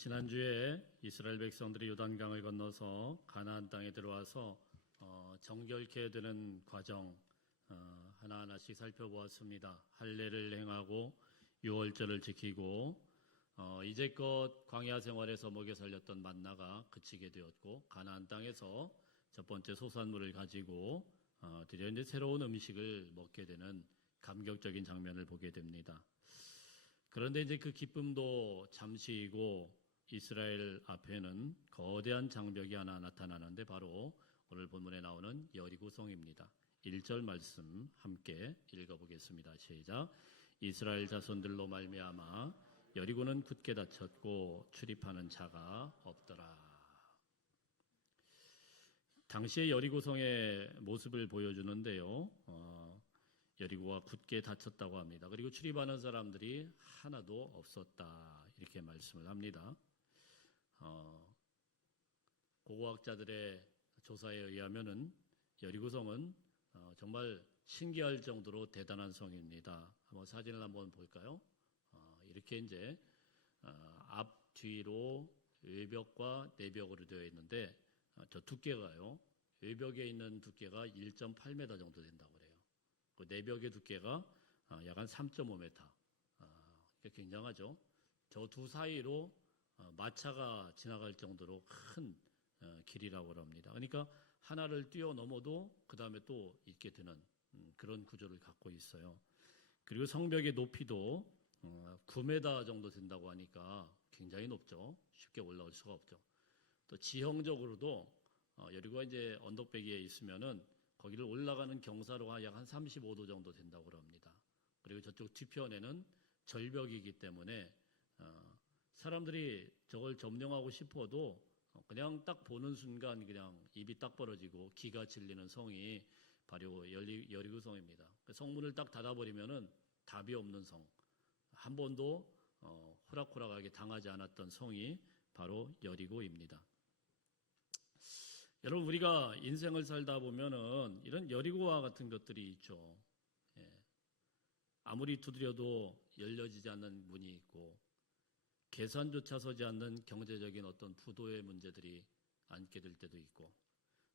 지난주에 이스라엘 백성들이 요단강을 건너서 가나안 땅에 들어와서 정결케 되는 과정 하나하나씩 살펴보았습니다. 할례를 행하고 유월절을 지키고 이제껏 광야 생활에서 먹여 살렸던 만나가 그치게 되었고 가나안 땅에서 첫 번째 소산물을 가지고 드디어 이제 새로운 음식을 먹게 되는 감격적인 장면을 보게 됩니다. 그런데 이제 그 기쁨도 잠시이고 이스라엘 앞에는 거대한 장벽이 하나 나타나는데 바로 오늘 본문에 나오는 여리고성입니다. 1절 말씀 함께 읽어보겠습니다. 시작. 이스라엘 자손들로 말미암아 여리고는 굳게 닫혔고 출입하는 자가 없더라. 당시의 여리고성의 모습을 보여주는데요. 여리고가 굳게 닫혔다고 합니다. 그리고 출입하는 사람들이 하나도 없었다. 이렇게 말씀을 합니다. 고고학자들의 조사에 의하면은 여리고성은 정말 신기할 정도로 대단한 성입니다. 한번 사진을 한번 볼까요? 이렇게 이제 앞 뒤로 외벽과 내벽으로 되어 있는데 저 두께가요. 외벽에 있는 두께가 1.8m 정도 된다고 그래요. 그 내벽의 두께가 약 한 3.5m. 굉장하죠. 저 두 사이로 마차가 지나갈 정도로 큰 길이라고 합니다. 그러니까 하나를 뛰어넘어도 그 다음에 또 있게 되는 그런 구조를 갖고 있어요. 그리고 성벽의 높이도 9m 정도 된다고 하니까 굉장히 높죠. 쉽게 올라올 수가 없죠. 또 지형적으로도 여리고가 이제 언덕배기에 있으면은 거기를 올라가는 경사로가 약 한 35도 정도 된다고 합니다. 그리고 저쪽 뒤편에는 절벽이기 때문에 사람들이 저걸 점령하고 싶어도 그냥 딱 보는 순간 그냥 입이 딱 벌어지고 기가 질리는 성이 바로 여리고성입니다. 성문을 딱 닫아버리면은 답이 없는 성, 한 번도 호락호락하게 당하지 않았던 성이 바로 여리고입니다. 여러분, 우리가 인생을 살다 보면은 이런 여리고와 같은 것들이 있죠. 아무리 두드려도 열려지지 않는 문이 있고 계산조차 서지 않는 경제적인 어떤 부도의 문제들이 앉게 될 때도 있고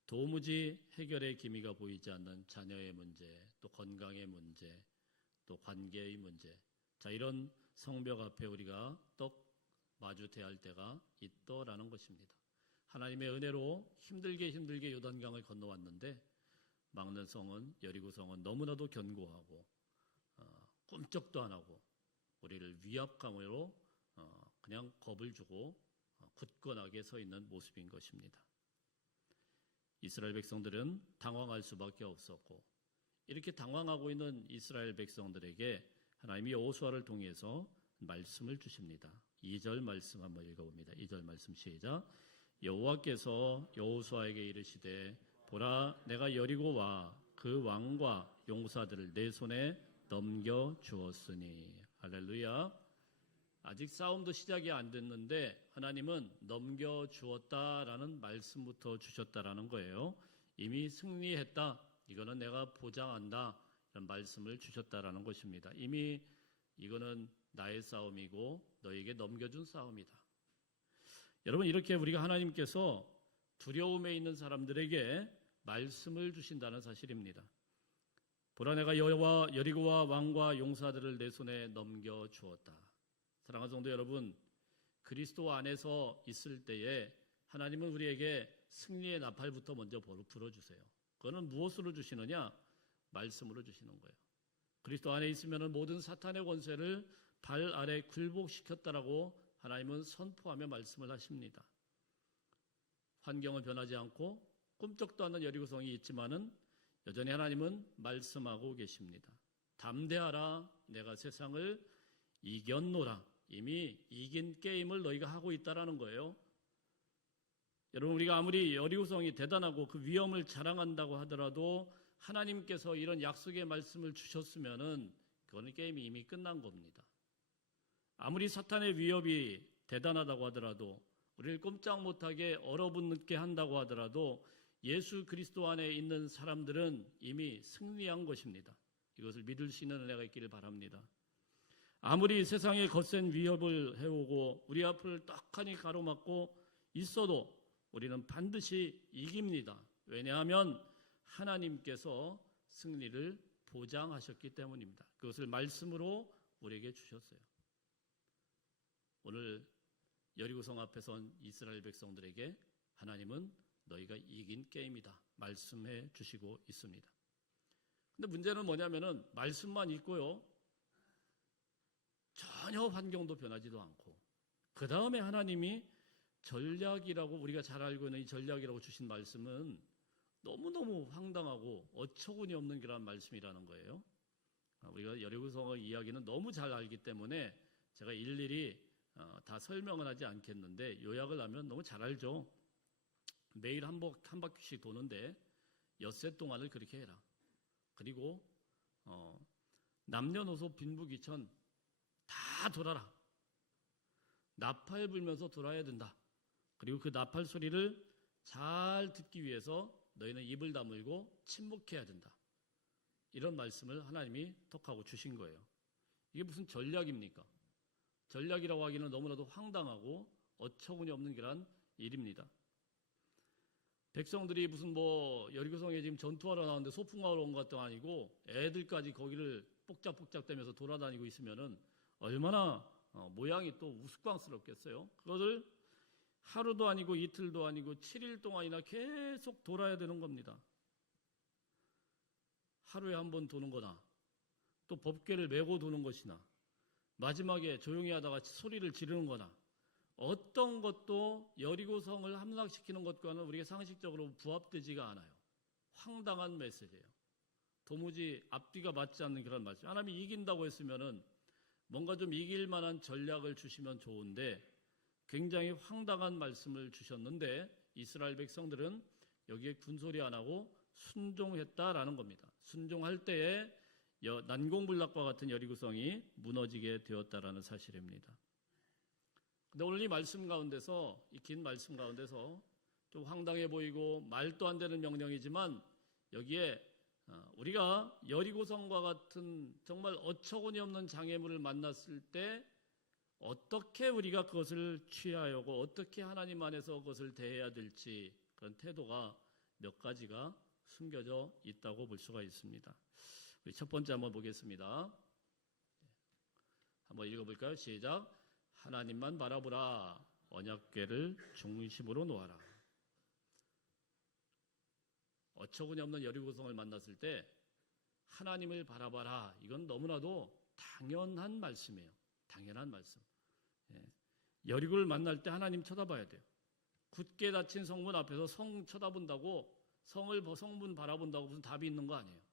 도무지 해결의 기미가 보이지 않는 자녀의 문제, 또 건강의 문제, 또 관계의 문제. 자, 이런 성벽 앞에 우리가 떡 마주대야 할 때가 있더라는 것입니다. 하나님의 은혜로 힘들게 요단강을 건너왔는데 막는 성은 여리고성은 너무나도 견고하고 꿈쩍도 안 하고 우리를 위압감으로 그냥 겁을 주고 굳건하게 서 있는 모습인 것입니다. 이스라엘 백성들은 당황할 수밖에 없었고 이렇게 당황하고 있는 이스라엘 백성들에게 하나님이 여호수아를 통해서 말씀을 주십니다. 2절 말씀 한번 읽어봅니다. 2절 말씀 시작. 여호와께서 여호수아에게 이르시되 보라 내가 여리고와 그 왕과 용사들을 내 손에 넘겨 주었으니. 할렐루야. 아직 싸움도 시작이 안 됐는데 하나님은 넘겨 주었다라는 말씀부터 주셨다라는 거예요. 이미 승리했다. 이거는 내가 보장한다. 이런 말씀을 주셨다라는 것입니다. 이미 이거는 나의 싸움이고 너에게 넘겨준 싸움이다. 여러분, 이렇게 우리가 하나님께서 두려움에 있는 사람들에게 말씀을 주신다는 사실입니다. 보라 내가 여리고와 왕과 용사들을 내 손에 넘겨 주었다. 사랑하는 성도 여러분, 그리스도 안에서 있을 때에 하나님은 우리에게 승리의 나팔부터 먼저 불어주세요. 그거는 무엇으로 주시느냐? 말씀으로 주시는 거예요. 그리스도 안에 있으면 모든 사탄의 권세를 발 아래 굴복시켰다라고 하나님은 선포하며 말씀을 하십니다. 환경은 변하지 않고 꿈쩍도 않는 여리고성이 있지만은 여전히 하나님은 말씀하고 계십니다. 담대하라, 내가 세상을 이겼노라. 이미 이긴 게임을 너희가 하고 있다라는 거예요. 여러분, 우리가 아무리 여리고성이 대단하고 그 위엄을 자랑한다고 하더라도 하나님께서 이런 약속의 말씀을 주셨으면은 그거는 게임이 이미 끝난 겁니다. 아무리 사탄의 위협이 대단하다고 하더라도 우리를 꼼짝 못하게 얼어붙게 한다고 하더라도 예수 그리스도 안에 있는 사람들은 이미 승리한 것입니다. 이것을 믿을 수 있는 은혜가 있기를 바랍니다. 아무리 세상의 거센 위협을 해오고 우리 앞을 떡하니 가로막고 있어도 우리는 반드시 이깁니다. 왜냐하면 하나님께서 승리를 보장하셨기 때문입니다. 그것을 말씀으로 우리에게 주셨어요. 오늘 여리고성 앞에 선 이스라엘 백성들에게 하나님은 너희가 이긴 게임이다 말씀해 주시고 있습니다. 근데 문제는 뭐냐면은 말씀만 있고요, 전혀 환경도 변하지도 않고, 그 다음에 하나님이 전략이라고, 우리가 잘 알고 있는 이 전략이라고 주신 말씀은 너무너무 황당하고 어처구니 없는 그런 말씀이라는 거예요. 우리가 여리고성의 이야기는 너무 잘 알기 때문에 제가 일일이 다 설명은 하지 않겠는데, 요약을 하면 너무 잘 알죠. 매일 한 바퀴씩 도는데 엿새 동안을 그렇게 해라. 그리고 남녀노소 빈부귀천 다 돌아라. 나팔 불면서 돌아야 된다. 그리고 그 나팔 소리를 잘 듣기 위해서 너희는 입을 다물고 침묵해야 된다. 이런 말씀을 하나님이 톡하고 주신 거예요. 이게 무슨 전략입니까? 전략이라고 하기는 너무나도 황당하고 어처구니 없는 그런 일입니다. 백성들이 무슨 여리고성에 지금 전투하러 나왔는데 소풍하러 온 것도 아니고 애들까지 거기를 뽁짝뽁짝대면서 돌아다니고 있으면은 얼마나 모양이 또 우스꽝스럽겠어요. 그것을 하루도 아니고 이틀도 아니고 7일 동안이나 계속 돌아야 되는 겁니다. 하루에 한 번 도는 거나 또 법궤를 메고 도는 것이나 마지막에 조용히 하다가 소리를 지르는 거나, 어떤 것도 여리고성을 함락시키는 것과는 우리가 상식적으로 부합되지가 않아요. 황당한 메시지예요. 도무지 앞뒤가 맞지 않는 그런 말씀. 하나님이 이긴다고 했으면은 뭔가 좀 이길 만한 전략을 주시면 좋은데 굉장히 황당한 말씀을 주셨는데, 이스라엘 백성들은 여기에 군소리 안 하고 순종했다라는 겁니다. 순종할 때에 난공불락과 같은 여리고성이 무너지게 되었다라는 사실입니다. 근데 오늘 이 말씀 가운데서, 이 긴 말씀 가운데서 좀 황당해 보이고 말도 안 되는 명령이지만, 여기에 우리가 여리고성과 같은 정말 어처구니 없는 장애물을 만났을 때 어떻게 우리가 그것을 취하여고 어떻게 하나님 안에서 그것을 대해야 될지, 그런 태도가 몇 가지가 숨겨져 있다고 볼 수가 있습니다. 우리 첫 번째 한번 보겠습니다. 한번 읽어볼까요? 시작. 하나님만 바라보라. 언약궤를 중심으로 놓아라. 어처구니 없는 여리고성을 만났을 때 하나님을 바라봐라. 이건 너무나도 당연한 말씀이에요. 당연한 말씀. 여리고를 만날 때 하나님 쳐다봐야 돼요. 굳게 닫힌 성문 앞에서 성 쳐다본다고, 성문 바라본다고 무슨 답이 있는 거 아니에요.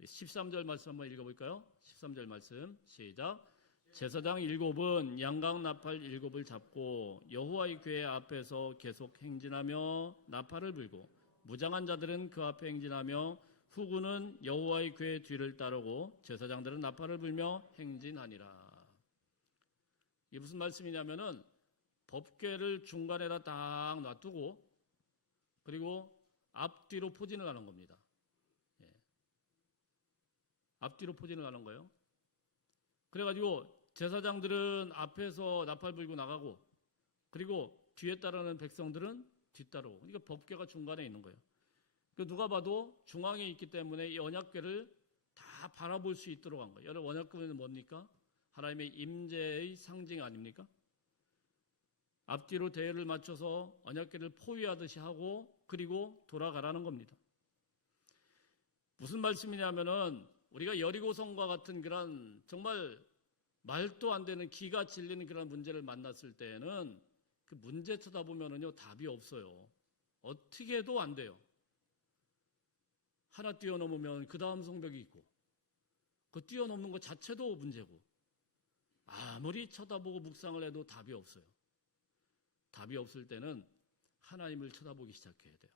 13절 말씀 한번 읽어볼까요? 13절 말씀 시작. 제사장 7은 양각 나팔 7을 잡고 여호와의 궤 앞에서 계속 행진하며 나팔을 불고, 무장한 자들은 그 앞에 행진하며 후군은 여호와의 궤 뒤를 따르고 제사장들은 나팔을 불며 행진하니라. 이게 무슨 말씀이냐면은 법궤를 중간에다 딱 놔두고 그리고 앞뒤로 포진을 하는 겁니다. 앞뒤로 포진을 하는 거예요. 그래가지고 제사장들은 앞에서 나팔 불고 나가고, 그리고 뒤에 따르는 백성들은 뒤따르고, 그러니까 법궤가 중간에 있는 거예요. 누가 봐도 중앙에 있기 때문에 이 언약궤를 다 바라볼 수 있도록 한 거예요. 여러분, 언약궤는 뭡니까? 하나님의 임재의 상징 아닙니까? 앞뒤로 대열을 맞춰서 언약궤를 포위하듯이 하고 그리고 돌아가라는 겁니다. 무슨 말씀이냐면은 우리가 여리고성과 같은 그런 정말 말도 안 되는 기가 질리는 그런 문제를 만났을 때에는 그 문제 쳐다보면은요 답이 없어요. 어떻게 해도 안 돼요. 하나 뛰어넘으면 그 다음 성벽이 있고, 그 뛰어넘는 것 자체도 문제고, 아무리 쳐다보고 묵상을 해도 답이 없어요. 답이 없을 때는 하나님을 쳐다보기 시작해야 돼요.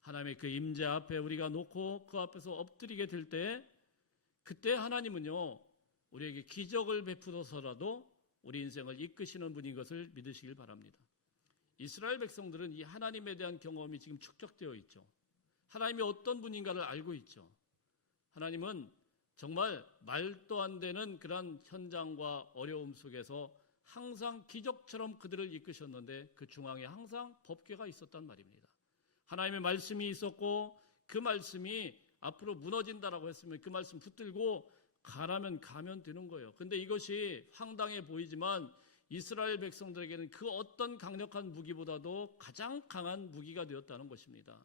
하나님의 그 임재 앞에 우리가 놓고 그 앞에서 엎드리게 될 때, 그때 하나님은요 우리에게 기적을 베풀어서라도 우리 인생을 이끄시는 분인 것을 믿으시길 바랍니다. 이스라엘 백성들은 이 하나님에 대한 경험이 지금 축적되어 있죠. 하나님이 어떤 분인가를 알고 있죠. 하나님은 정말 말도 안 되는 그런 현장과 어려움 속에서 항상 기적처럼 그들을 이끄셨는데 그 중앙에 항상 법궤가 있었단 말입니다. 하나님의 말씀이 있었고 그 말씀이 앞으로 무너진다라고 했으면 그 말씀 붙들고 가라면 가면 되는 거예요. 근데 이것이 황당해 보이지만 이스라엘 백성들에게는 그 어떤 강력한 무기보다도 가장 강한 무기가 되었다는 것입니다.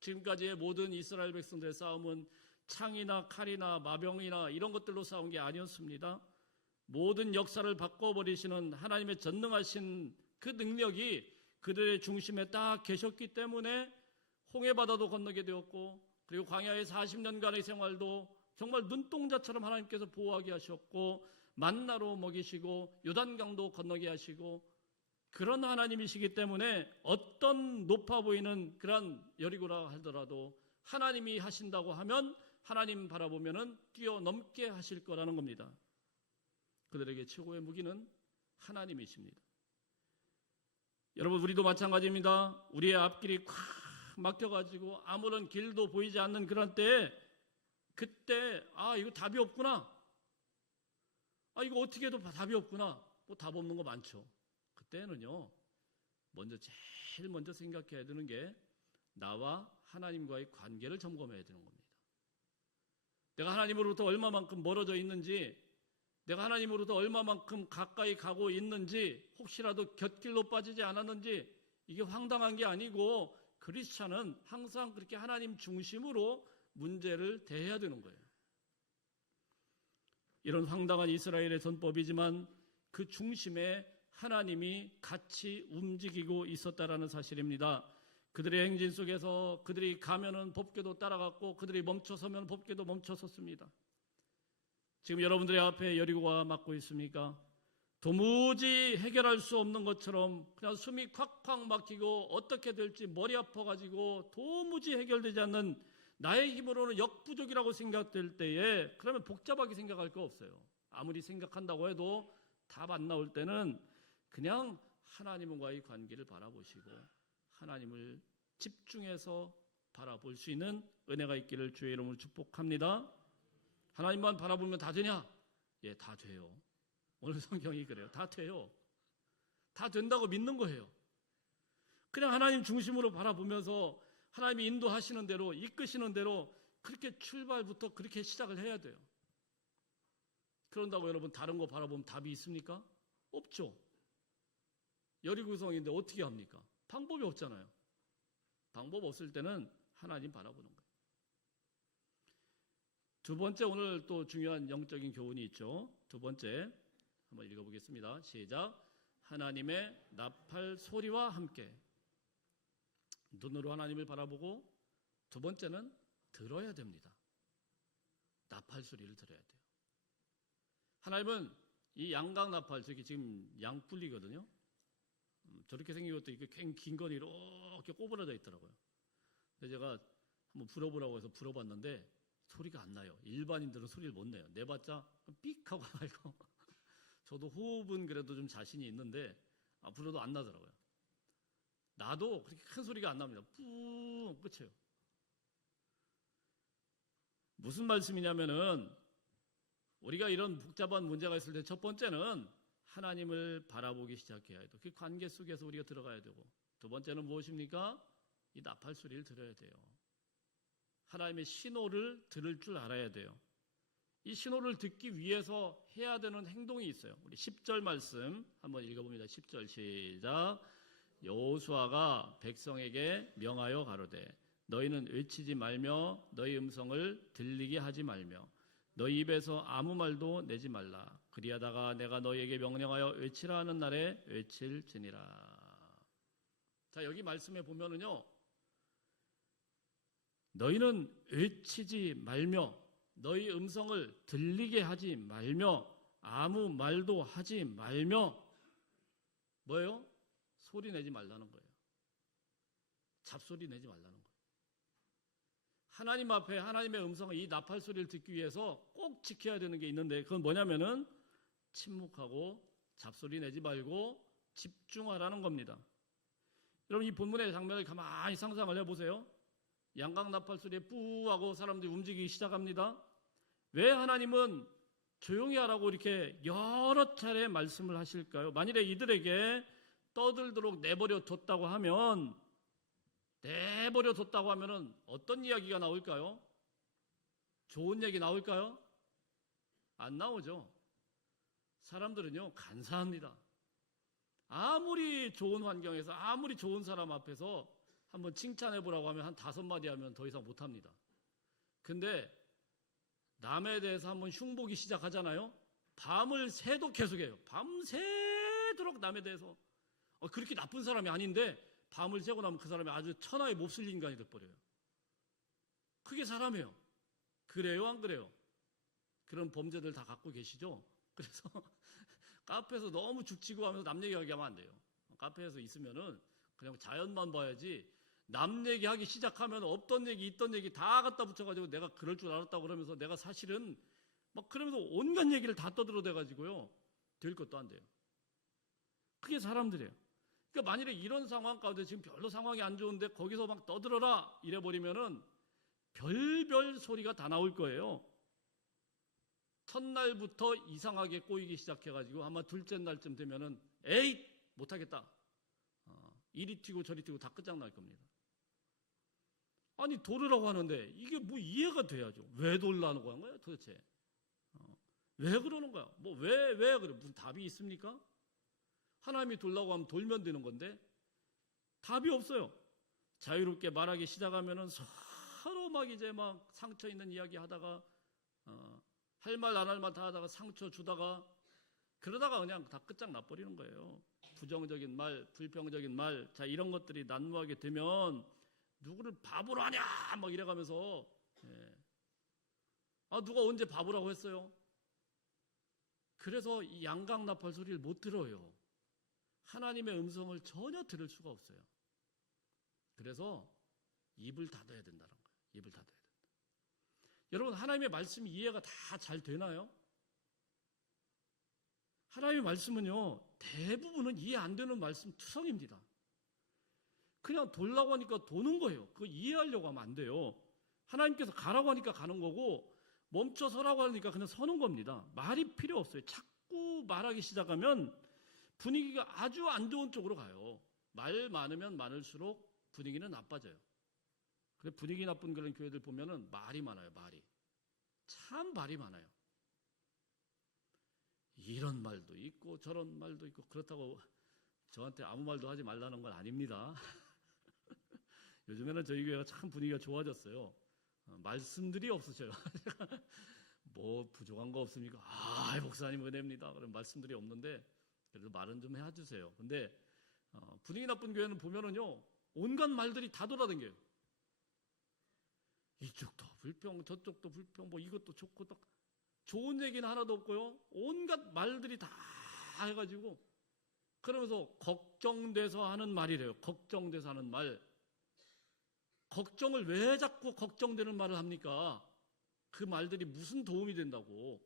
지금까지의 모든 이스라엘 백성들의 싸움은 창이나 칼이나 마병이나 이런 것들로 싸운 게 아니었습니다. 모든 역사를 바꿔버리시는 하나님의 전능하신 그 능력이 그들의 중심에 딱 계셨기 때문에 홍해바다도 건너게 되었고 그리고 광야의 40년간의 생활도 정말 눈동자처럼 하나님께서 보호하게 하셨고 만나로 먹이시고 요단강도 건너게 하시고 그런 하나님이시기 때문에 어떤 높아 보이는 그런 여리고라 하더라도 하나님이 하신다고 하면 하나님 바라보면은 뛰어넘게 하실 거라는 겁니다. 그들에게 최고의 무기는 하나님이십니다. 여러분 우리도 마찬가지입니다. 우리의 앞길이 꽉 막혀가지고 아무런 길도 보이지 않는 그런 때에 그때 이거 답이 없구나. 이거 어떻게 해도 답이 없구나. 뭐 답 없는 거 많죠. 그때는요. 제일 먼저 생각해야 되는 게 나와 하나님과의 관계를 점검해야 되는 겁니다. 내가 하나님으로부터 얼마만큼 멀어져 있는지 내가 하나님으로부터 얼마만큼 가까이 가고 있는지 혹시라도 곁길로 빠지지 않았는지 이게 황당한 게 아니고 크리스찬은 항상 그렇게 하나님 중심으로 문제를 대해야 되는 거예요. 이런 황당한 이스라엘의 전법이지만 그 중심에 하나님이 같이 움직이고 있었다라는 사실입니다. 그들의 행진 속에서 그들이 가면은 법궤도 따라갔고 그들이 멈춰서면 법궤도 멈춰섰습니다. 지금 여러분들의 앞에 여리고가 막고 있습니까? 도무지 해결할 수 없는 것처럼 그냥 숨이 콱콱 막히고 어떻게 될지 머리 아파가지고 도무지 해결되지 않는 나의 힘으로는 역부족이라고 생각될 때에 그러면 복잡하게 생각할 거 없어요. 아무리 생각한다고 해도 답 안 나올 때는 그냥 하나님과의 관계를 바라보시고 하나님을 집중해서 바라볼 수 있는 은혜가 있기를 주의 이름으로 축복합니다. 하나님만 바라보면 다 되냐? 예, 다 돼요. 오늘 성경이 그래요. 다 돼요. 다 된다고 믿는 거예요. 그냥 하나님 중심으로 바라보면서 하나님이 인도하시는 대로 이끄시는 대로 그렇게 출발부터 그렇게 시작을 해야 돼요. 그런다고 여러분 다른 거 바라보면 답이 있습니까? 없죠. 여리고성인데 어떻게 합니까? 방법이 없잖아요. 방법 없을 때는 하나님 바라보는 거예요. 두 번째 오늘 또 중요한 영적인 교훈이 있죠. 두 번째 한번 읽어보겠습니다. 시작. 하나님의 나팔 소리와 함께. 눈으로 하나님을 바라보고 두 번째는 들어야 됩니다. 나팔 소리를 들어야 돼요. 하나님은 이 양각 나팔, 저기 지금 양뿔리거든요. 저렇게 생긴 것도 이렇게 긴 건 이렇게 꼬부라져 있더라고요. 그래서 제가 한번 불어보라고 해서 불어봤는데 소리가 안 나요. 일반인들은 소리를 못 내요. 내봤자 삑 하고 말고. 저도 호흡은 그래도 좀 자신이 있는데 불어도 안 나더라고요. 나도 그렇게 큰 소리가 안 납니다. 뿡 끝이에요. 무슨 말씀이냐면은 우리가 이런 복잡한 문제가 있을 때 첫 번째는 하나님을 바라보기 시작해야 해요. 그 관계 속에서 우리가 들어가야 되고 두 번째는 무엇입니까? 이 나팔 소리를 들어야 돼요. 하나님의 신호를 들을 줄 알아야 돼요. 이 신호를 듣기 위해서 해야 되는 행동이 있어요. 우리 10절 말씀 한번 읽어봅니다. 10절 시작. 여호수아가 백성에게 명하여 가로되 너희는 외치지 말며 너희 음성을 들리게 하지 말며 너희 입에서 아무 말도 내지 말라. 그리하다가 내가 너희에게 명령하여 외치라 하는 날에 외칠지니라. 자, 여기 말씀에 보면은요. 너희는 외치지 말며 너희 음성을 들리게 하지 말며 아무 말도 하지 말며 뭐예요? 소리 내지 말라는 거예요. 잡소리 내지 말라는 거예요. 하나님 앞에 하나님의 음성을 이 나팔 소리를 듣기 위해서 꼭 지켜야 되는 게 있는데 그건 뭐냐면은 침묵하고 잡소리 내지 말고 집중하라는 겁니다. 여러분 이 본문의 장면을 가만히 상상을 해보세요. 양각 나팔 소리에 뿌 하고 사람들이 움직이기 시작합니다. 왜 하나님은 조용히 하라고 이렇게 여러 차례 말씀을 하실까요? 만일에 이들에게 떠들도록 내버려 뒀다고 하면 어떤 이야기가 나올까요? 좋은 얘기 나올까요? 안 나오죠. 사람들은요, 간사합니다. 아무리 좋은 환경에서, 아무리 좋은 사람 앞에서 한번 칭찬해보라고 하면 한 5마디 하면 더 이상 못합니다. 근데 남에 대해서 한번 흉보기 시작하잖아요. 밤을 새도 계속해요. 밤새도록 남에 대해서 그렇게 나쁜 사람이 아닌데 밤을 새고 나면 그 사람이 아주 천하의 몹쓸 인간이 돼버려요. 그게 사람이에요. 그래요, 안 그래요? 그런 범죄들 다 갖고 계시죠? 그래서 카페에서 너무 죽치고 하면서 남 얘기하게 하면 안 돼요. 카페에서 있으면은 그냥 자연만 봐야지 남 얘기하기 시작하면 없던 얘기 있던 얘기 다 갖다 붙여가지고 내가 그럴 줄 알았다고 그러면서 내가 사실은 막 그러면서 온갖 얘기를 다 떠들어대가지고요. 될 것도 안 돼요. 그게 사람들이에요. 그러니까 만일에 이런 상황 가운데 지금 별로 상황이 안 좋은데 거기서 막 떠들어라 이래버리면은 별별 소리가 다 나올 거예요. 첫날부터 이상하게 꼬이기 시작해가지고 아마 둘째 날쯤 되면은 에잇 못하겠다. 이리 튀고 저리 튀고 다 끝장날 겁니다. 아니 돌으라고 하는데 이게 뭐 이해가 돼야죠. 왜 돌라는 거야 도대체? 왜 그러는 거야? 뭐 왜 그래? 무슨 답이 있습니까? 하나님이 돌라고 하면 돌면 되는 건데 답이 없어요. 자유롭게 말하기 시작하면은 서로 막 이제 막 상처 있는 이야기 하다가 할 말 안 할 말 다 하다가 상처 주다가 그러다가 그냥 다 끝장 나버리는 거예요. 부정적인 말, 불평적인 말, 자 이런 것들이 난무하게 되면 누구를 바보로 하냐 막 이래가면서 누가 언제 바보라고 했어요? 그래서 이 양강나팔 소리를 못 들어요. 하나님의 음성을 전혀 들을 수가 없어요. 그래서 입을 닫아야 된다는 거예요. 입을 닫아야 된다. 여러분 하나님의 말씀이 이해가 다 잘 되나요? 하나님의 말씀은요 대부분은 이해 안 되는 말씀 투성입니다. 그냥 돌라고 하니까 도는 거예요. 그거 이해하려고 하면 안 돼요. 하나님께서 가라고 하니까 가는 거고 멈춰 서라고 하니까 그냥 서는 겁니다. 말이 필요 없어요. 자꾸 말하기 시작하면 분위기가 아주 안 좋은 쪽으로 가요. 말 많으면 많을수록 분위기는 나빠져요. 그래서 분위기 나쁜 그런 교회들 보면은 말이 많아요. 말이. 참 말이 많아요. 이런 말도 있고 저런 말도 있고 그렇다고 저한테 아무 말도 하지 말라는 건 아닙니다. 요즘에는 저희 교회가 참 분위기가 좋아졌어요. 말씀들이 없으셔요. 뭐 부족한 거 없습니까? 목사님 은혜입니다. 그럼 말씀들이 없는데 그래도 말은 좀 해주세요. 근데 분위기 나쁜 교회는 보면은요 온갖 말들이 다 돌아다녀요. 이쪽도 불평, 저쪽도 불평, 뭐 이것도 좋고 딱 좋은 얘기는 하나도 없고요. 온갖 말들이 다 해가지고 그러면서 걱정돼서 하는 말이래요. 걱정돼서 하는 말. 걱정을 왜 자꾸 걱정되는 말을 합니까? 그 말들이 무슨 도움이 된다고.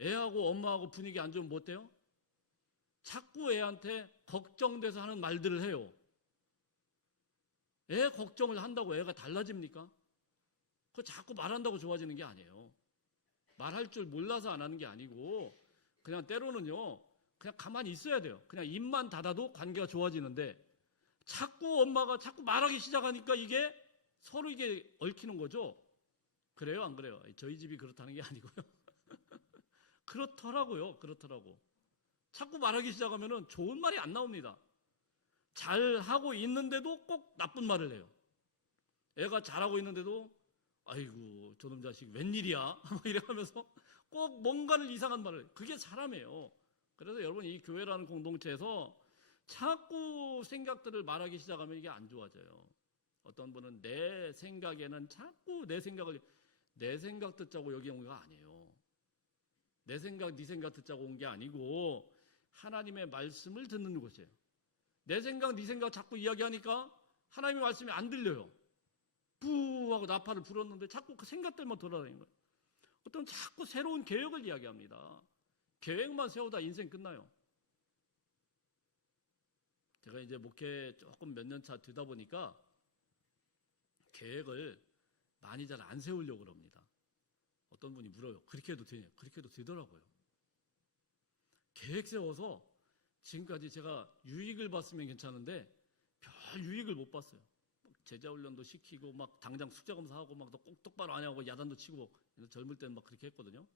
애하고 엄마하고 분위기 안 좋으면 뭐 어때요? 자꾸 애한테 걱정돼서 하는 말들을 해요. 애 걱정을 한다고 애가 달라집니까? 그거 자꾸 말한다고 좋아지는 게 아니에요. 말할 줄 몰라서 안 하는 게 아니고 그냥 때로는요 그냥 가만히 있어야 돼요. 그냥 입만 닫아도 관계가 좋아지는데 자꾸 엄마가 자꾸 말하기 시작하니까 이게 서로 이게 얽히는 거죠. 그래요 안 그래요? 저희 집이 그렇다는 게 아니고요. 그렇더라고요. 그렇더라고. 자꾸 말하기 시작하면은 좋은 말이 안 나옵니다. 잘하고 있는데도 꼭 나쁜 말을 해요. 애가 잘하고 있는데도 아이고 저놈 자식 웬일이야 이래가면서 꼭 뭔가를 이상한 말을 해요. 그게 사람이에요. 그래서 여러분 이 교회라는 공동체에서 자꾸 생각들을 말하기 시작하면 이게 안 좋아져요. 어떤 분은 내 생각에는 자꾸 내 생각 듣자고 여기 온 거 아니에요. 내 생각 네 생각 듣자고 온 게 아니고 하나님의 말씀을 듣는 곳이에요. 내 생각 네 생각 자꾸 이야기하니까 하나님의 말씀이 안 들려요. 부하고 나팔을 불었는데 자꾸 그 생각들만 돌아다니는 거예요. 어떤 자꾸 새로운 계획을 이야기합니다. 계획만 세우다 인생 끝나요. 제가 이제 목회 조금 몇 년 차 되다 보니까 계획을 많이 잘 안 세우려고 그럽니다. 어떤 분이 물어요. 그렇게 해도 되냐? 그렇게 해도 되더라고요. 계획 세워서 지금까지 제가 유익을 봤으면 괜찮은데 별 유익을 못 봤어요. 제자 훈련도 시키고 막 당장 숙제 검사하고 막 꼭 똑바로 안 하고 야단도 치고 젊을 때는 막 그렇게 했거든요.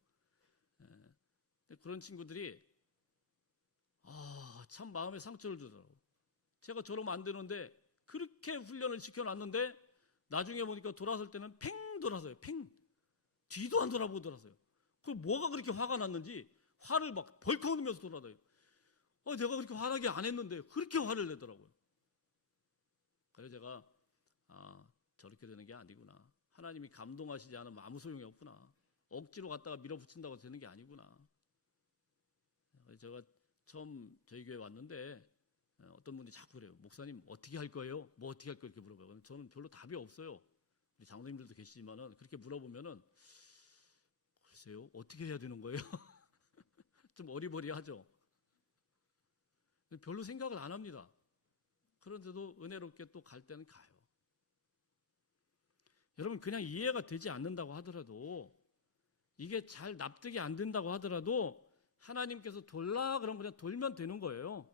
그런 친구들이 참 마음에 상처를 주더라고요. 제가 저러면 안 되는데 그렇게 훈련을 시켜놨는데 나중에 보니까 돌아설 때는 팽 돌아서요. 팽. 뒤도 안 돌아보고 돌아서요. 그 뭐가 그렇게 화가 났는지 화를 막 벌컥 내면서 돌아다녀요. 내가 그렇게 화나게 안 했는데 그렇게 화를 내더라고요. 그래서 제가 저렇게 되는 게 아니구나. 하나님이 감동하시지 않으면 아무 소용이 없구나. 억지로 갖다가 밀어붙인다고 되는 게 아니구나. 제가 처음 저희 교회 왔는데 어떤 분이 자꾸 그래요. 목사님 어떻게 할 거예요? 뭐 어떻게 할 거예요? 이렇게 물어봐요. 저는 별로 답이 없어요. 우리 장로님들도 계시지만은 그렇게 물어보면은 글쎄요 어떻게 해야 되는 거예요? 좀 어리버리하죠. 별로 생각을 안 합니다. 그런데도 은혜롭게 또 갈 때는 가요. 여러분 그냥 이해가 되지 않는다고 하더라도 이게 잘 납득이 안 된다고 하더라도 하나님께서 돌라 그러면 그냥 돌면 되는 거예요.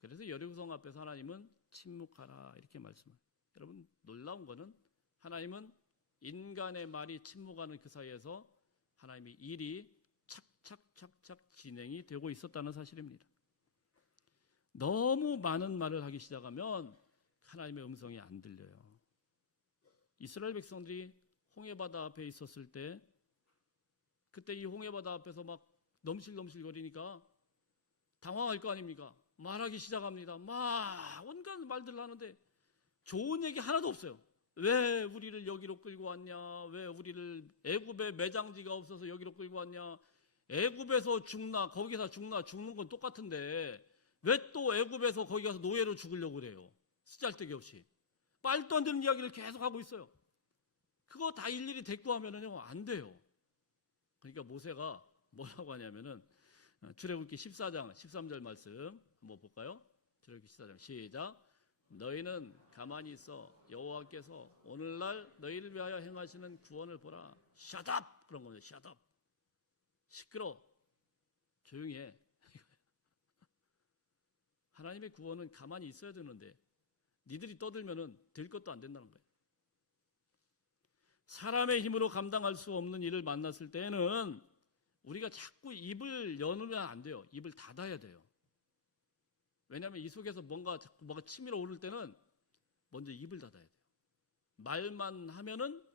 그래서 여리고성 앞에서 하나님은 침묵하라 이렇게 말씀해요. 여러분 놀라운 거는 하나님은 인간의 말이 침묵하는 그 사이에서 하나님의 일이 착착착착 진행이 되고 있었다는 사실입니다. 너무 많은 말을 하기 시작하면 하나님의 음성이 안 들려요. 이스라엘 백성들이 홍해바다 앞에 있었을 때 그때 이 홍해바다 앞에서 막 넘실넘실거리니까 당황할 거 아닙니까? 말하기 시작합니다. 막 온갖 말들을 하는데 좋은 얘기 하나도 없어요. 왜 우리를 여기로 끌고 왔냐? 왜 우리를 애굽에 매장지가 없어서 여기로 끌고 왔냐? 애굽에서 죽나 거기서 죽나 죽는 건 똑같은데 왜 또 애굽에서 거기 가서 노예로 죽으려고 그래요? 쓰잘데기 없이 말도 안 되는 이야기를 계속 하고 있어요. 그거 다 일일이 대꾸하면은요 안 돼요. 그러니까 모세가 뭐라고 하냐면은 출애굽기 14장 13절 말씀 한번 볼까요? 출애굽기 14장 시작. 너희는 가만히 있어 여호와께서 오늘날 너희를 위하여 행하시는 구원을 보라. Shut up! 그런 거예요. Shut up. 시끄러. 조용히 해. 하나님의 구원은 가만히 있어야 되는데 니들이 떠들면은 될 것도 안 된다는 거예요. 사람의 힘으로 감당할 수 없는 일을 만났을 때에는 우리가 자꾸 입을 여누면 안 돼요. 입을 닫아야 돼요. 왜냐하면 이 속에서 자꾸 뭔가 치밀어 오를 때는 먼저 입을 닫아야 돼요. 말만 하면은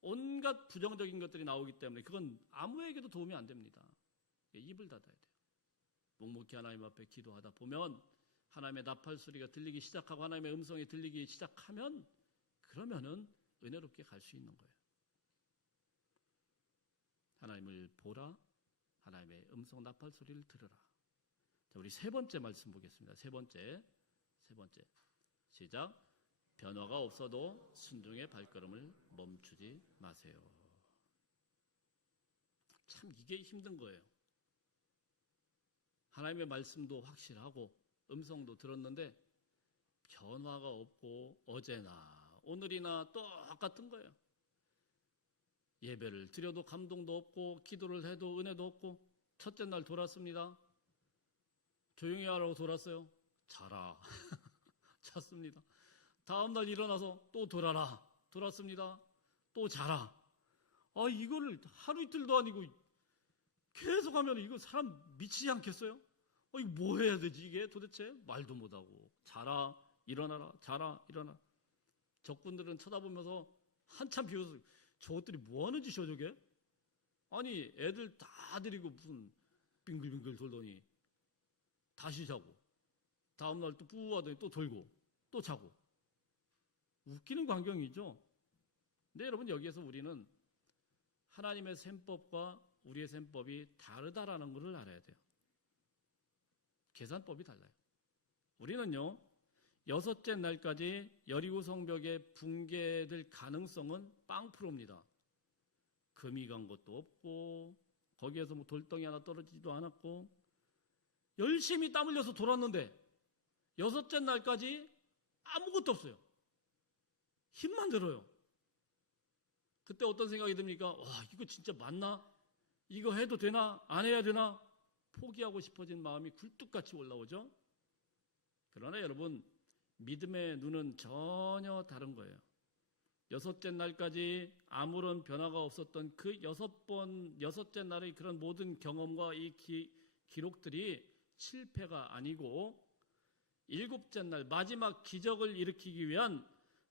온갖 부정적인 것들이 나오기 때문에 그건 아무에게도 도움이 안 됩니다. 입을 닫아야 돼요. 묵묵히 하나님 앞에 기도하다 보면 하나님의 나팔 소리가 들리기 시작하고 하나님의 음성이 들리기 시작하면 그러면은 은혜롭게 갈 수 있는 거예요. 하나님을 보라. 하나님의 음성 나팔 소리를 들으라. 자, 우리 세 번째 말씀 보겠습니다. 세 번째. 시작. 변화가 없어도 순종의 발걸음을 멈추지 마세요. 참 이게 힘든 거예요. 하나님의 말씀도 확실하고 음성도 들었는데 변화가 없고 어제나 오늘이나 똑같은 거예요. 예배를 드려도 감동도 없고 기도를 해도 은혜도 없고 첫째 날 돌았습니다. 조용히 하라고 돌았어요. 자라. 잤습니다. 다음 날 일어나서 또 돌아라. 돌았습니다. 또 자라. 이거를 하루 이틀도 아니고 계속 하면 이거 사람 미치지 않겠어요? 이거 뭐 해야 되지 이게 도대체? 말도 못하고 자라 일어나라 자라 일어나. 적군들은 쳐다보면서 한참 비웃어요. 저것들이 뭐 하는 짓이야 저게? 아니 애들 다 데리고 무슨 빙글빙글 돌더니 다시 자고 다음날 또 뿌하더니 또 돌고 또 자고 웃기는 광경이죠. 근데 여러분 여기에서 우리는 하나님의 셈법과 우리의 셈법이 다르다라는 것을 알아야 돼요. 계산법이 달라요. 우리는요 6째 날까지 여리고 성벽의 붕괴될 가능성은 0%입니다. 금이 간 것도 없고 거기에서 뭐 돌덩이 하나 떨어지지도 않았고 열심히 땀 흘려서 돌았는데 6째 날까지 아무것도 없어요. 힘만 들어요. 그때 어떤 생각이 듭니까? 와, 이거 진짜 맞나? 이거 해도 되나? 안 해야 되나? 포기하고 싶어진 마음이 굴뚝같이 올라오죠. 그러나 여러분, 믿음의 눈은 전혀 다른 거예요. 여섯째 날까지 아무런 변화가 없었던 그 여섯째 날의 그런 모든 경험과 이 기록들이 실패가 아니고 일곱째 날 마지막 기적을 일으키기 위한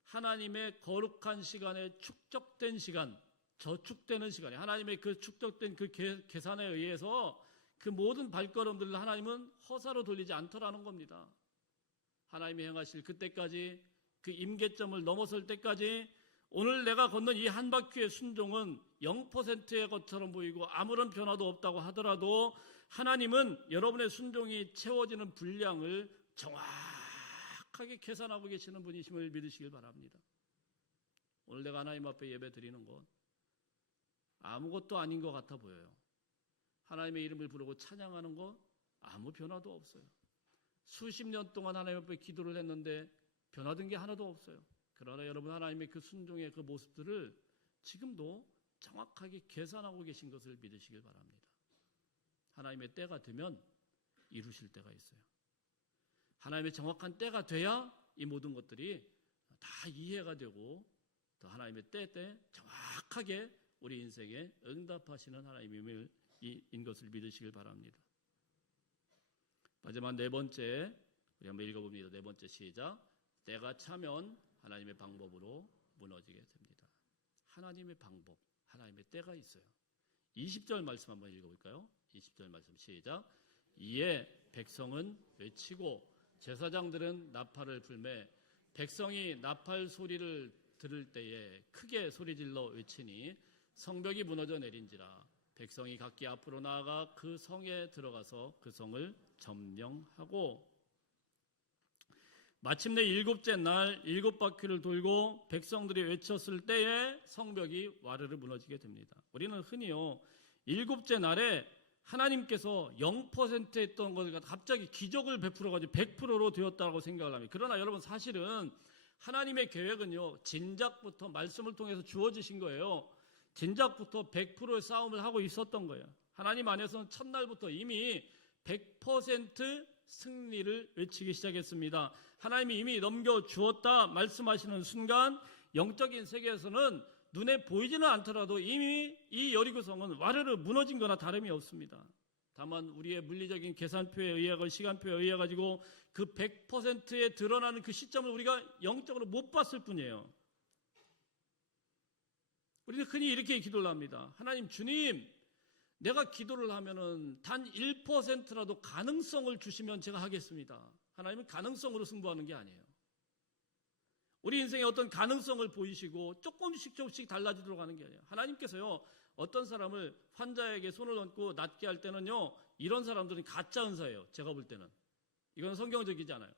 하나님의 거룩한 시간에 축적된 시간, 저축되는 시간에 하나님의 그 축적된 그 계산에 의해서 그 모든 발걸음들을 하나님은 허사로 돌리지 않더라는 겁니다. 하나님이 행하실 그때까지, 그 임계점을 넘어설 때까지 오늘 내가 걷는 이 한 바퀴의 순종은 0%의 것처럼 보이고 아무런 변화도 없다고 하더라도 하나님은 여러분의 순종이 채워지는 분량을 정확하게 계산하고 계시는 분이심을 믿으시길 바랍니다. 오늘 내가 하나님 앞에 예배 드리는 것 아무것도 아닌 것 같아 보여요. 하나님의 이름을 부르고 찬양하는 것 아무 변화도 없어요. 수십 년 동안 하나님 앞에 기도를 했는데 변화된 게 하나도 없어요. 그러나 여러분, 하나님의 그 순종의 그 모습들을 지금도 정확하게 계산하고 계신 것을 믿으시길 바랍니다. 하나님의 때가 되면 이루실 때가 있어요. 하나님의 정확한 때가 돼야 이 모든 것들이 다 이해가 되고 또 하나님의 때 정확하게 우리 인생에 응답하시는 하나님인 것을 믿으시길 바랍니다. 마지막 네 번째, 우리 한번 읽어봅니다. 네 번째 시작. 때가 차면 하나님의 방법으로 무너지게 됩니다. 하나님의 방법, 하나님의 때가 있어요. 20절 말씀 한번 읽어볼까요? 20절 말씀 시작. 이에 백성은 외치고 제사장들은 나팔을 불매 백성이 나팔 소리를 들을 때에 크게 소리질러 외치니 성벽이 무너져 내린지라. 백성이 각기 앞으로 나아가 그 성에 들어가서 그 성을 점령하고 마침내 일곱째 날 일곱 바퀴를 돌고 백성들이 외쳤을 때에 성벽이 와르르 무너지게 됩니다. 우리는 흔히요, 일곱째 날에 하나님께서 0% 했던 것을 갑자기 기적을 베풀어가지고 100%로 되었다고 생각을 합니다. 그러나 여러분, 사실은 하나님의 계획은요, 진작부터 말씀을 통해서 주어지신 거예요. 진작부터 100%의 싸움을 하고 있었던 거예요. 하나님 안에서는 첫날부터 이미 100% 승리를 외치기 시작했습니다. 하나님이 이미 넘겨주었다 말씀하시는 순간 영적인 세계에서는 눈에 보이지는 않더라도 이미 이 여리고성은 와르르 무너진 거나 다름이 없습니다. 다만 우리의 물리적인 계산표에 의해 시간표에 의해 가지고 그 100%에 드러나는 그 시점을 우리가 영적으로 못 봤을 뿐이에요. 우리는 흔히 이렇게 기도를 합니다. 하나님, 주님, 내가 기도를 하면은 단 1%라도 가능성을 주시면 제가 하겠습니다. 하나님은 가능성으로 승부하는 게 아니에요. 우리 인생에 어떤 가능성을 보이시고 조금씩 달라지도록 하는 게 아니에요. 하나님께서요, 어떤 사람을 환자에게 손을 얹고 낫게 할 때는요, 이런 사람들은 가짜 은사예요. 제가 볼 때는. 이건 성경적이지 않아요.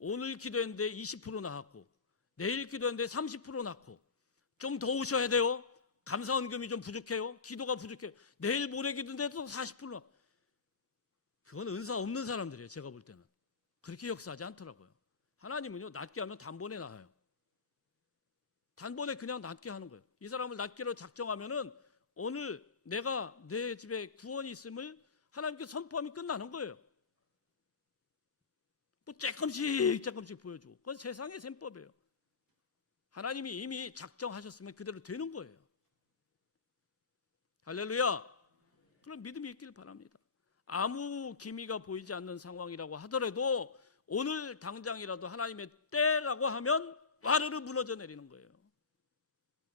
오늘 기도했는데 20% 나았고 내일 기도했는데 30% 나았고 좀 더 오셔야 돼요. 감사원금이 좀 부족해요. 기도가 부족해요. 내일 모레 기도인데도 40% 나왔고. 그건 은사 없는 사람들이에요. 제가 볼 때는. 그렇게 역사하지 않더라고요. 하나님은요, 낫게 하면 단번에 나아요. 단번에 그냥 낫게 하는 거예요. 이 사람을 낫기로 작정하면은 오늘 내가 내 집에 구원이 있음을 하나님께 선포하면 끝나는 거예요. 뭐 조금씩 보여주고. 그건 세상의 셈법이에요. 하나님이 이미 작정하셨으면 그대로 되는 거예요. 할렐루야. 그런 믿음이 있길 바랍니다. 아무 기미가 보이지 않는 상황이라고 하더라도 오늘 당장이라도 하나님의 때라고 하면 와르르 무너져 내리는 거예요.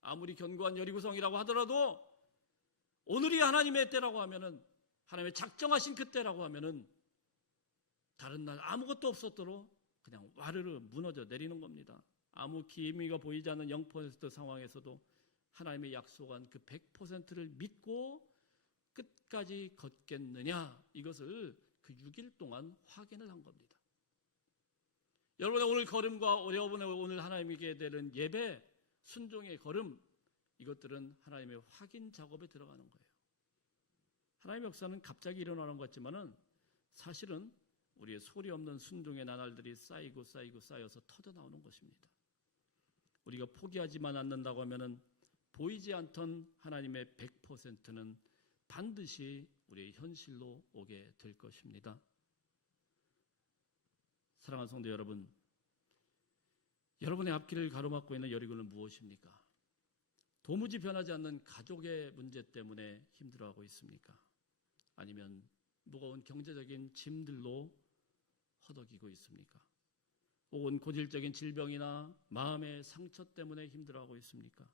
아무리 견고한 여리고성이라고 하더라도 오늘이 하나님의 때라고 하면은, 하나님의 작정하신 그 때라고 하면은 다른 날 아무것도 없었도록 그냥 와르르 무너져 내리는 겁니다. 아무 기미가 보이지 않는 0% 상황에서도 하나님의 약속한 그 100%를 믿고 끝까지 걷겠느냐, 이것을 그 6일 동안 확인을 한 겁니다. 여러분의 오늘 걸음과 여러분의 오늘 하나님에게 되는 예배, 순종의 걸음, 이것들은 하나님의 확인 작업에 들어가는 거예요. 하나님의 역사는 갑자기 일어나는 것 같지만은 사실은 우리의 소리 없는 순종의 나날들이 쌓여서 터져 나오는 것입니다. 우리가 포기하지만 않는다고 하면은 보이지 않던 하나님의 100%는 반드시 우리의 현실로 오게 될 것입니다. 사랑하는 성도 여러분, 여러분의 앞길을 가로막고 있는 여리고는 무엇입니까? 도무지 변하지 않는 가족의 문제 때문에 힘들어하고 있습니까? 아니면 무거운 경제적인 짐들로 허덕이고 있습니까? 혹은 고질적인 질병이나 마음의 상처 때문에 힘들어하고 있습니까?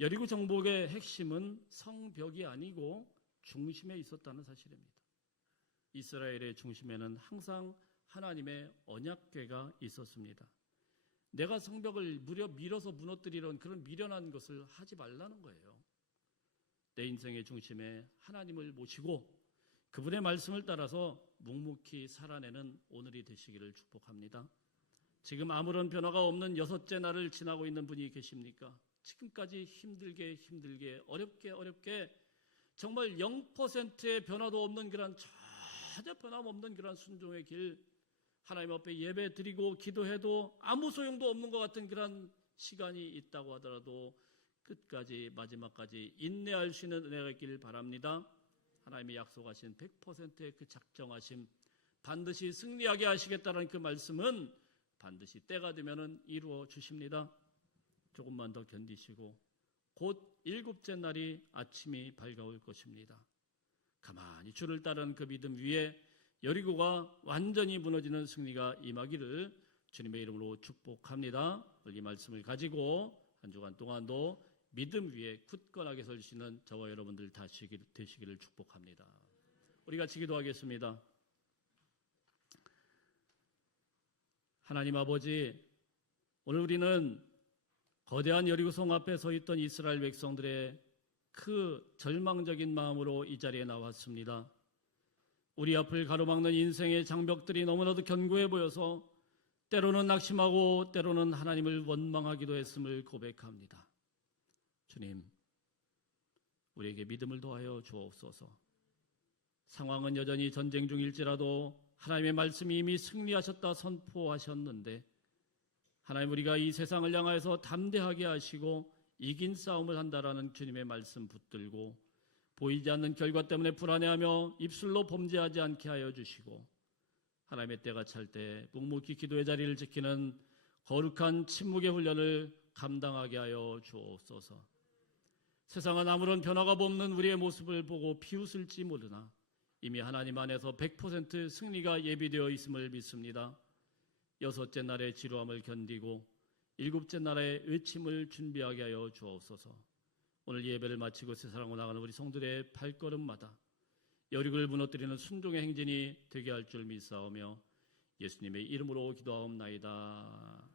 여리고 정복의 핵심은 성벽이 아니고 중심에 있었다는 사실입니다. 이스라엘의 중심에는 항상 하나님의 언약궤가 있었습니다. 내가 성벽을 무려 밀어서 무너뜨리려는 그런 미련한 것을 하지 말라는 거예요. 내 인생의 중심에 하나님을 모시고 그분의 말씀을 따라서 묵묵히 살아내는 오늘이 되시기를 축복합니다. 지금 아무런 변화가 없는 6째 날을 지나고 있는 분이 계십니까? 지금까지 힘들게 어렵게 정말 0%의 변화도 없는 그런 전혀 변함없는 그런 순종의 길, 하나님 앞에 예배 드리고 기도해도 아무 소용도 없는 것 같은 그런 시간이 있다고 하더라도 끝까지 마지막까지 인내할 수 있는 은혜가 있기를 바랍니다. 하나님이 약속하신 100%의 그 작정하심, 반드시 승리하게 하시겠다는 그 말씀은 반드시 때가 되면 이루어 주십니다. 조금만 더 견디시고 곧 7째 날이 아침이 밝아올 것입니다. 가만히 주를 따르는 그 믿음 위에 여리고가 완전히 무너지는 승리가 임하기를 주님의 이름으로 축복합니다. 이 말씀을 가지고 한 주간 동안도 믿음 위에 굳건하게 서시는 저와 여러분들 다 되시기를 축복합니다. 우리 같이 기도하겠습니다. 하나님 아버지, 오늘 우리는 거대한 여리고성 앞에 서 있던 이스라엘 백성들의 그 절망적인 마음으로 이 자리에 나왔습니다. 우리 앞을 가로막는 인생의 장벽들이 너무나도 견고해 보여서 때로는 낙심하고 때로는 하나님을 원망하기도 했음을 고백합니다. 주님, 우리에게 믿음을 더하여 주옵소서. 상황은 여전히 전쟁 중일지라도 하나님의 말씀이 이미 승리하셨다 선포하셨는데 하나님, 우리가 이 세상을 향하여서 담대하게 하시고 이긴 싸움을 한다라는 주님의 말씀 붙들고 보이지 않는 결과 때문에 불안해하며 입술로 범죄하지 않게 하여 주시고 하나님의 때가 찰 때 묵묵히 기도의 자리를 지키는 거룩한 침묵의 훈련을 감당하게 하여 주옵소서. 세상은 아무런 변화가 없는 우리의 모습을 보고 비웃을지 모르나 이미 하나님 안에서 100% 승리가 예비되어 있음을 믿습니다. 6째 날의 지루함을 견디고 7째 날의 외침을 준비하게 하여 주옵소서. 오늘 예배를 마치고 세상으로 나가는 우리 성도들의 발걸음마다 여리고를 무너뜨리는 순종의 행진이 되게 할 줄 믿사오며 예수님의 이름으로 기도하옵나이다.